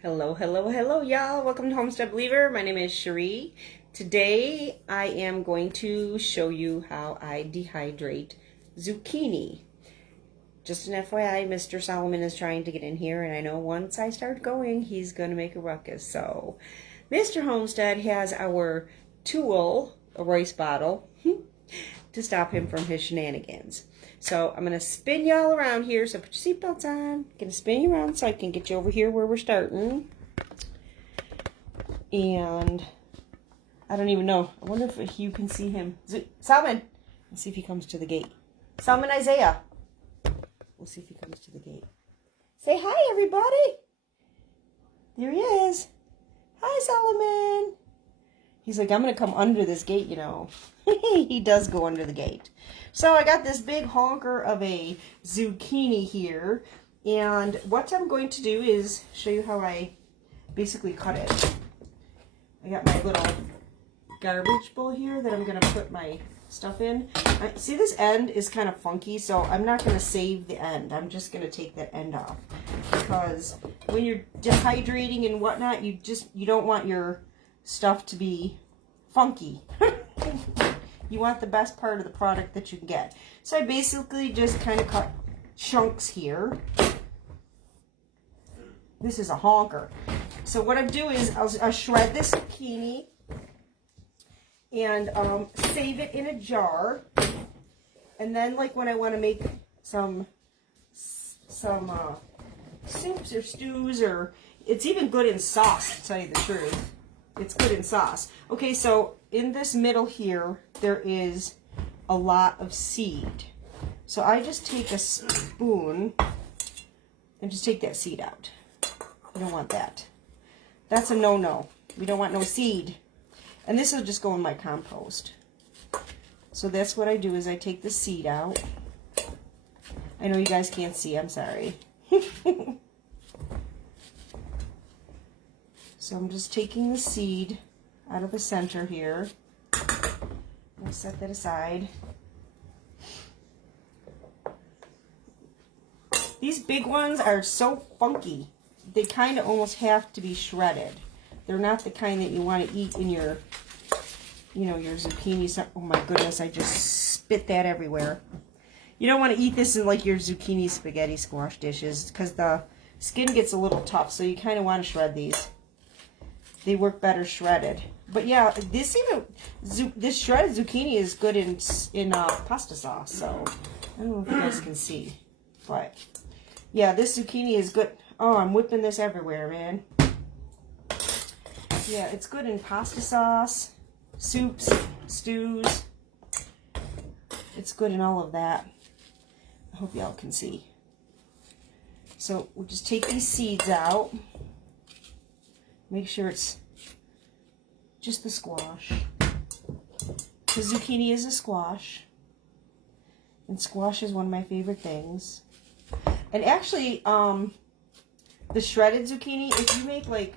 Hello, hello, hello, y'all. Welcome to Homestead Believer. My name is Cherie. Today, I am going to show you how I dehydrate zucchini. Just an FYI, Mr. Solomon is trying to get in here, and I know once I start going, he's going to make a ruckus. So, Mr. Homestead has our tool, a rice bottle, to stop him from his shenanigans. So I'm going to spin y'all around here. So put your seatbelts on. I'm going to spin you around so I can get you over here where we're starting. And I don't even know. I wonder if you can see him. Salmon. Let's see if he comes to the gate. Salmon Isaiah. We'll see if he comes to the gate. Say hi, everybody. There he is. Hi, Solomon. He's like, I'm going to come under this gate, you know. He does go under the gate. So I got this big honker of a zucchini here. And what I'm going to do is show you how I basically cut it. I got my little garbage bowl here that I'm going to put my stuff in. See, this end is kind of funky, so I'm not going to save the end. I'm just going to take that end off. Because when you're dehydrating and whatnot, you don't want your stuff to be funky. You want the best part of the product that you can get. So I basically just kind of cut chunks here. This is a honker. So what I do is I'll shred this zucchini and save it in a jar. And then, like, when I want to make some soups or stews, or it's even good in sauce, to tell you the truth. It's good in sauce. Okay, so in this middle here, there is a lot of seed. So I just take a spoon and just take that seed out. I don't want that. That's a no-no. We don't want no seed. And this will just go in my compost. So that's what I do, is I take the seed out. I know you guys can't see, I'm sorry. So I'm just taking the seed out of the center here. I'll set that aside. These big ones are so funky. They kind of almost have to be shredded. They're not the kind that you want to eat in your, your zucchini. Oh my goodness, I just spit that everywhere. You don't want to eat this in like your zucchini spaghetti squash dishes because the skin gets a little tough, so you kind of want to shred these. They work better shredded. But yeah, this shredded zucchini is good in pasta sauce. So I don't know if you guys can see, but yeah, this zucchini is good. Oh, I'm whipping this everywhere, man. Yeah, it's good in pasta sauce, soups, stews. It's good in all of that. I hope y'all can see. So we'll just take these seeds out. Make sure it's just the squash. The zucchini is a squash. And squash is one of my favorite things. And actually, the shredded zucchini, if you make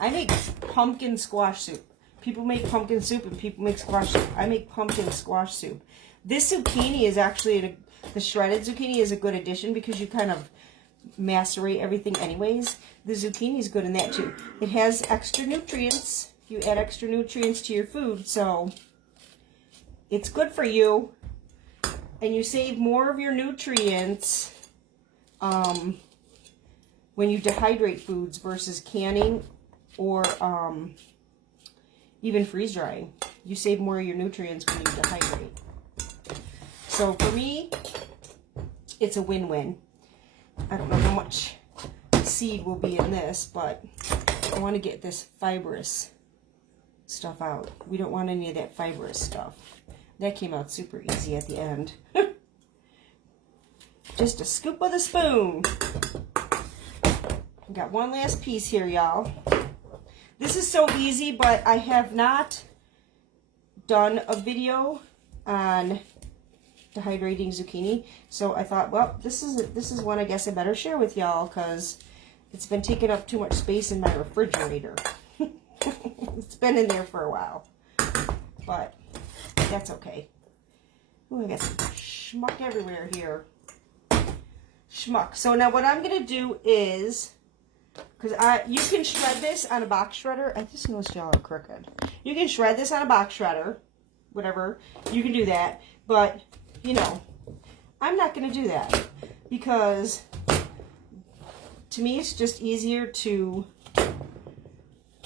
I make pumpkin squash soup. People make pumpkin soup and people make squash soup. I make pumpkin squash soup. This zucchini is actually, the shredded zucchini is a good addition because you kind of macerate everything anyways. The zucchini is good in that too. It has extra nutrients. You add extra nutrients to your food, so it's good for you. And you save more of your nutrients when you dehydrate foods versus canning or even freeze drying. You save more of your nutrients when you dehydrate. So for me, it's a win-win. I don't know how much seed will be in this, but I want to get this fibrous stuff out. We don't want any of that fibrous stuff. That came out super easy at the end. Just a scoop with a spoon. I got one last piece here, y'all. This is so easy, but I have not done a video on dehydrating zucchini, so I thought, well, this is one I guess I better share with y'all because it's been taking up too much space in my refrigerator. It's been in there for a while, but that's okay. Ooh, I got some schmuck everywhere here. Schmuck. So now what I'm gonna do is Because you can shred this on a box shredder. I just noticed y'all are crooked. You can shred this on a box shredder. Whatever. You can do that. But, you know, I'm not going to do that. Because to me it's just easier to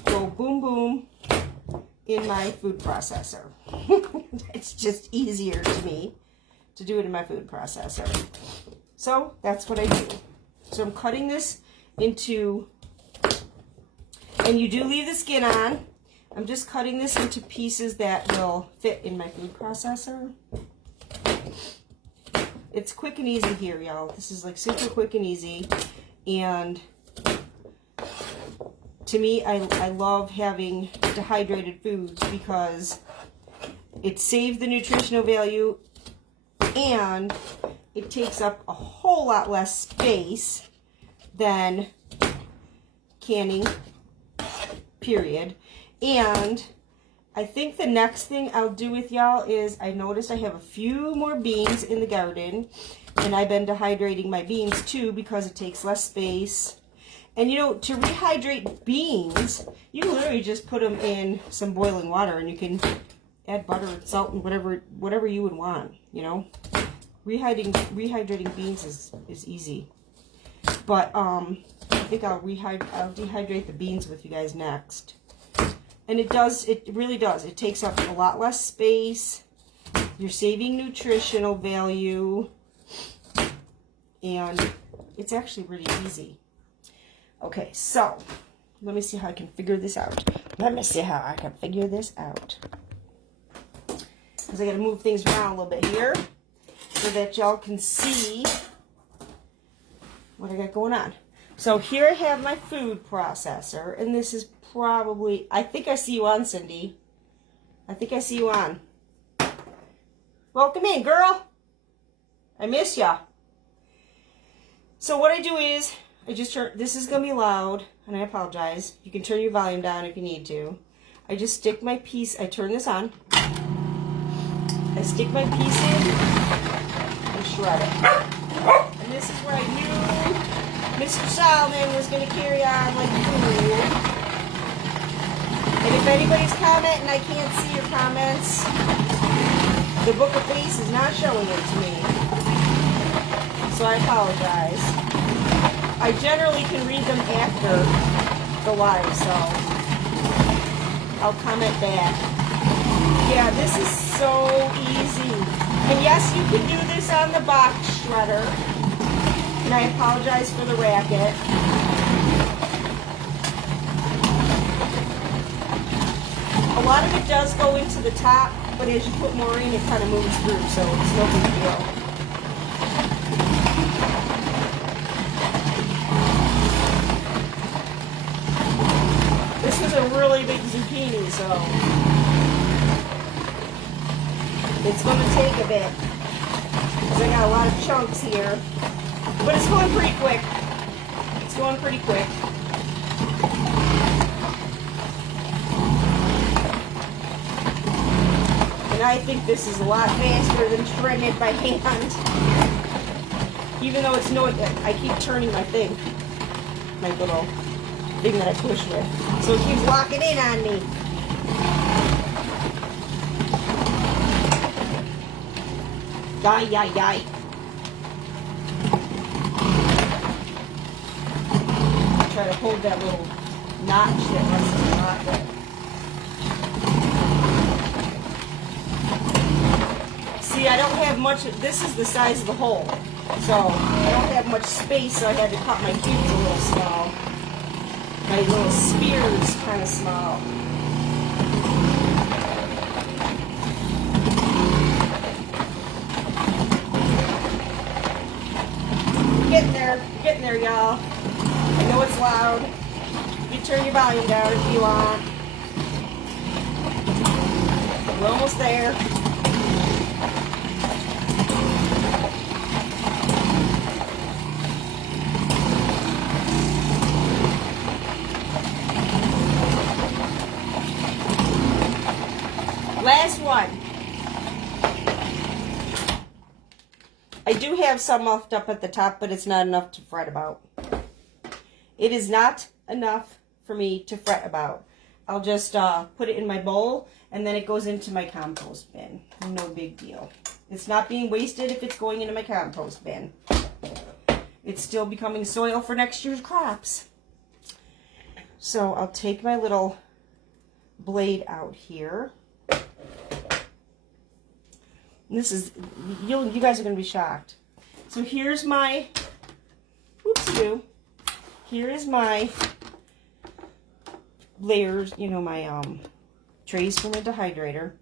go boom boom in my food processor. It's just easier to me to do it in my food processor. So that's what I do. So I'm cutting this into, and you do leave the skin on. I'm just cutting this into pieces that will fit in my food processor. It's quick and easy here, y'all. This is like super quick and easy. And to me, I love having dehydrated foods because it saves the nutritional value and it takes up a whole lot less space than canning, period. And I think the next thing I'll do with y'all is I noticed I have a few more beans in the garden, and I've been dehydrating my beans too because it takes less space. And you know, to rehydrate beans, you can literally just put them in some boiling water, and you can add butter and salt and whatever you would want, you know. Rehydrating beans is easy. But I think I'll dehydrate the beans with you guys next. And it really does. It takes up a lot less space. You're saving nutritional value. And it's actually really easy. Okay, so let me see how I can figure this out. Because I got to move things around a little bit here so that y'all can see what I got going on. So here I have my food processor, and this is probably, I think I see you on, Cindy. I think I see you on. Welcome in, girl. I miss ya. So what I do is, I just turn, this is going to be loud, and I apologize. You can turn your volume down if you need to. I just stick my piece, I turn this on. I stick my piece in and shred it. And this is where I knew Mr. Solomon was going to carry on like a fool. And if anybody's commenting, I can't see your comments. The book of face is not showing it to me. So I apologize. I generally can read them after the live, so I'll comment back. Yeah, this is so easy. And yes, you can do this on the box shredder. And I apologize for the racket. A lot of it does go into the top, but as you put more in, it kind of moves through, so it's no big deal. This is a really big zucchini, so it's going to take a bit because I got a lot of chunks here. But it's going pretty quick. It's going pretty quick. And I think this is a lot faster than shredding it by hand. Even though it's no, I keep turning my thing. My little thing that I push with. So it keeps locking in on me. Yay. Try to hold that little notch that runs in the rocket. See, I don't have much, this is the size of the hole. So I don't have much space, so I had to cut my cubes a little small. My little spears kind of small. You're getting there, y'all. I know it's loud. You can turn your volume down if you want. We're almost there. Last one. I do have some muffed up at the top, but it's not enough to fret about. It is not enough for me to fret about. I'll just put it in my bowl, and then it goes into my compost bin. No big deal. It's not being wasted if it's going into my compost bin. It's still becoming soil for next year's crops. So I'll take my little blade out here. This is, you guys are going to be shocked. So here's my, whoopsie-doo. Here is my layers, you know, my trays from a dehydrator.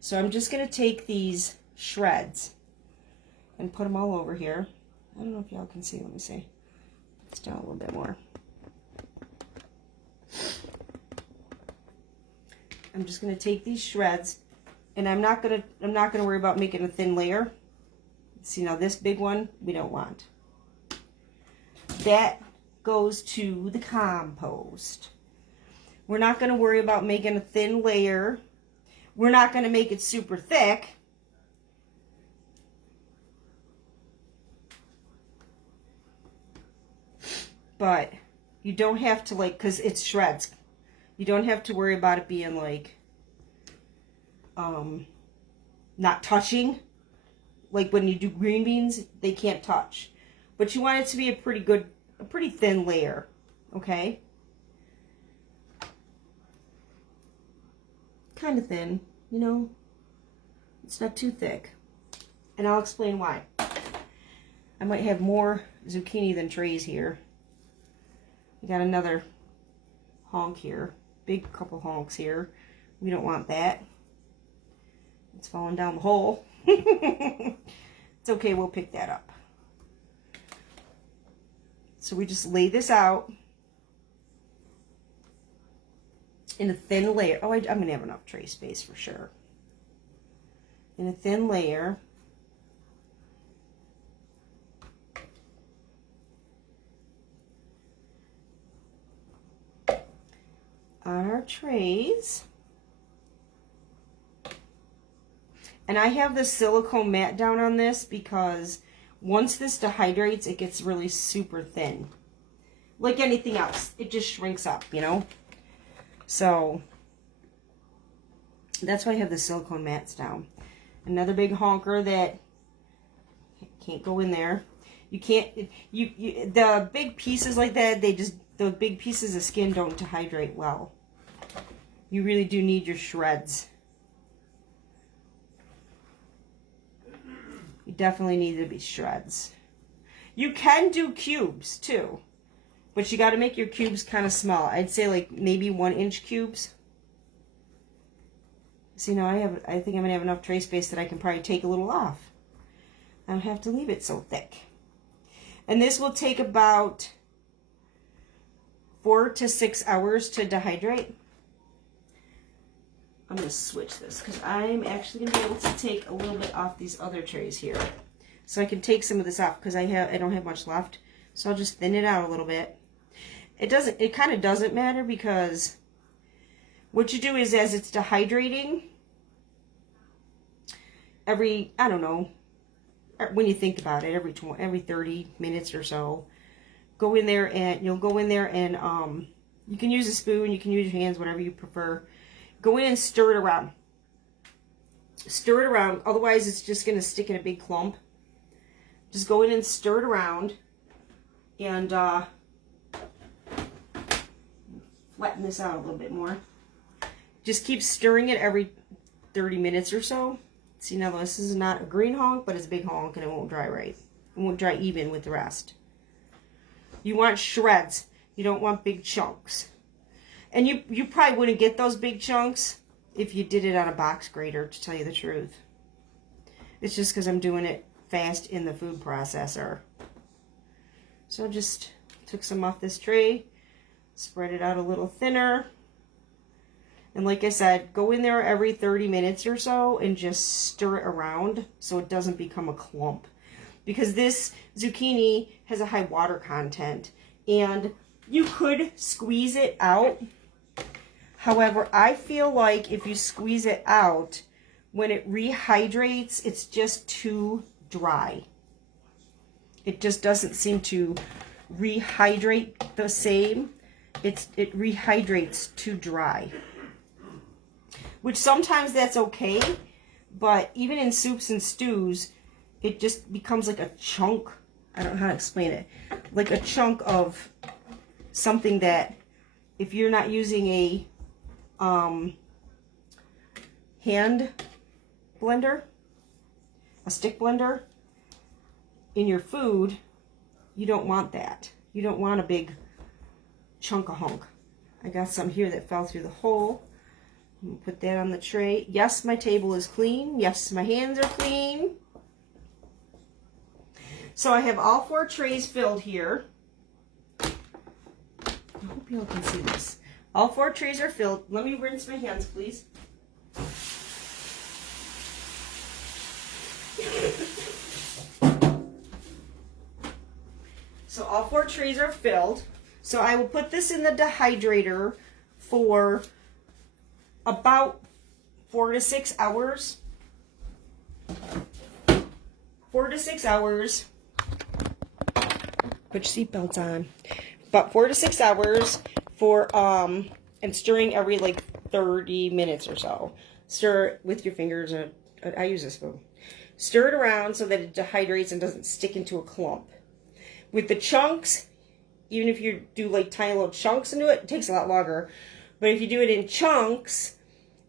So I'm just going to take these shreds and put them all over here. I don't know if y'all can see. Let me see. It's down a little bit more. I'm just going to take these shreds, and I'm not going to worry about making a thin layer. See, now this big one we don't want. That goes to the compost. We're not going to worry about making a thin layer. We're not going to make it super thick. But you don't have to, like, because it's shreds. You don't have to worry about it being like not touching. Like when you do green beans, they can't touch. But you want it to be a pretty thin layer, okay? Kind of thin, you know? It's not too thick. And I'll explain why. I might have more zucchini than trays here. We got another honk here. Big couple honks here. We don't want that. It's falling down the hole. It's okay, we'll pick that up. So we just lay this out in a thin layer. Oh, I'm going to have enough tray space for sure. In a thin layer. On our trays. And I have the silicone mat down on this because once this dehydrates, it gets really super thin. Like anything else, it just shrinks up, you know? So that's why I have the silicone mats down. Another big honker that can't go in there. You can't, the big pieces like that, the big pieces of skin don't dehydrate well. You really do need your shreds. You definitely need to be shreds. You can do cubes too, but you got to make your cubes kind of small. I'd say like maybe 1-inch cubes. See, now I think I'm gonna have enough tray space that I can probably take a little off. I don't have to leave it so thick. And this will take about 4 to 6 hours to dehydrate. I'm going to switch this because I'm actually going to be able to take a little bit off these other trays here. So I can take some of this off because I don't have much left. So I'll just thin it out a little bit. It kind of doesn't matter because what you do is as it's dehydrating, every, I don't know, when you think about it, every 30 minutes or so, go in there and you can use a spoon, you can use your hands, whatever you prefer. Go in and stir it around. Stir it around, otherwise it's just going to stick in a big clump. Just go in and stir it around and flatten this out a little bit more. Just keep stirring it every 30 minutes or so. See, now this is not a green honk, but it's a big honk and it won't dry right. It won't dry even with the rest. You want shreds. You don't want big chunks. And you probably wouldn't get those big chunks if you did it on a box grater, to tell you the truth. It's just because I'm doing it fast in the food processor. So I just took some off this tray, spread it out a little thinner. And like I said, go in there every 30 minutes or so and just stir it around so it doesn't become a clump. Because this zucchini has a high water content. And you could squeeze it out. However, I feel like if you squeeze it out, when it rehydrates, it's just too dry. It just doesn't seem to rehydrate the same. It rehydrates to dry. Which sometimes that's okay, but even in soups and stews, it just becomes like a chunk. I don't know how to explain it. Like a chunk of something that if you're not using a hand blender, a stick blender in your food, you don't want that. You don't want a big chunk of hunk. I got some here that fell through the hole. Put that on the tray. Yes, my table is clean. Yes, my hands are clean. So I have all 4 trays filled here. I hope y'all can see this. All 4 trays are filled. Let me rinse my hands, please. So all 4 trays are filled. So I will put this in the dehydrator for about 4 to 6 hours. 4 to 6 hours. Put your seatbelts on. About 4 to 6 hours for and stirring every like 30 minutes or so. Stir it with your fingers. I use a spoon. Stir it around so that it dehydrates and doesn't stick into a clump. With the chunks, even if you do like tiny little chunks into it, it takes a lot longer. But if you do it in chunks,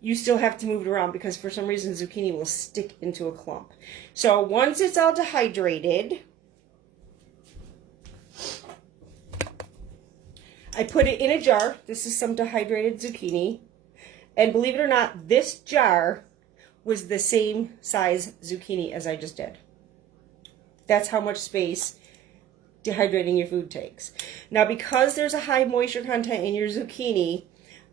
you still have to move it around because for some reason zucchini will stick into a clump. So once it's all dehydrated, I put it in a jar. This is some dehydrated zucchini. And believe it or not, this jar was the same size zucchini as I just did. That's how much space dehydrating your food takes. Now, because there's a high moisture content in your zucchini,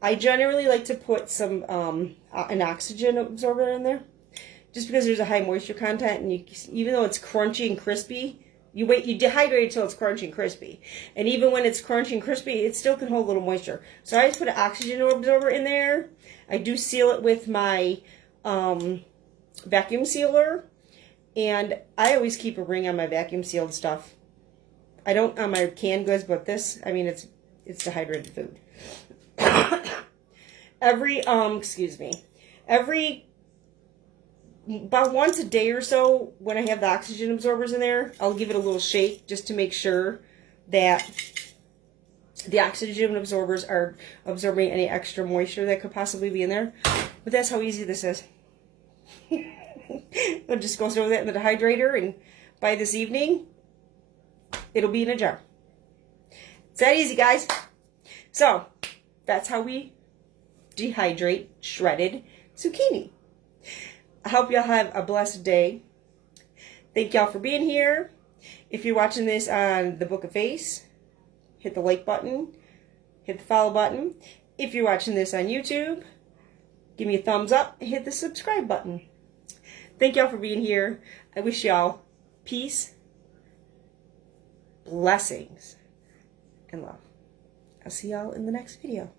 I generally like to put some an oxygen absorber in there, just because there's a high moisture content, and even though it's crunchy and crispy, you dehydrate it till it's crunchy and crispy, and even when it's crunchy and crispy, it still can hold a little moisture. So I just put an oxygen absorber in there. I do seal it with my vacuum sealer, and I always keep a ring on my vacuum sealed stuff. I don't on my canned goods, but this, I mean, it's dehydrated food. Every about once a day or so, when I have the oxygen absorbers in there, I'll give it a little shake just to make sure that the oxygen absorbers are absorbing any extra moisture that could possibly be in there. But that's how easy this is. I'll just go throw that in the dehydrator, and by this evening, it'll be in a jar. It's that easy, guys. So, that's how we dehydrate shredded zucchini. I hope y'all have a blessed day. Thank y'all for being here. If you're watching this on the Book of Face, hit the like button, hit the follow button. If you're watching this on YouTube, give me a thumbs up and hit the subscribe button. Thank y'all for being here. I wish y'all peace, blessings, and love. I'll see y'all in the next video.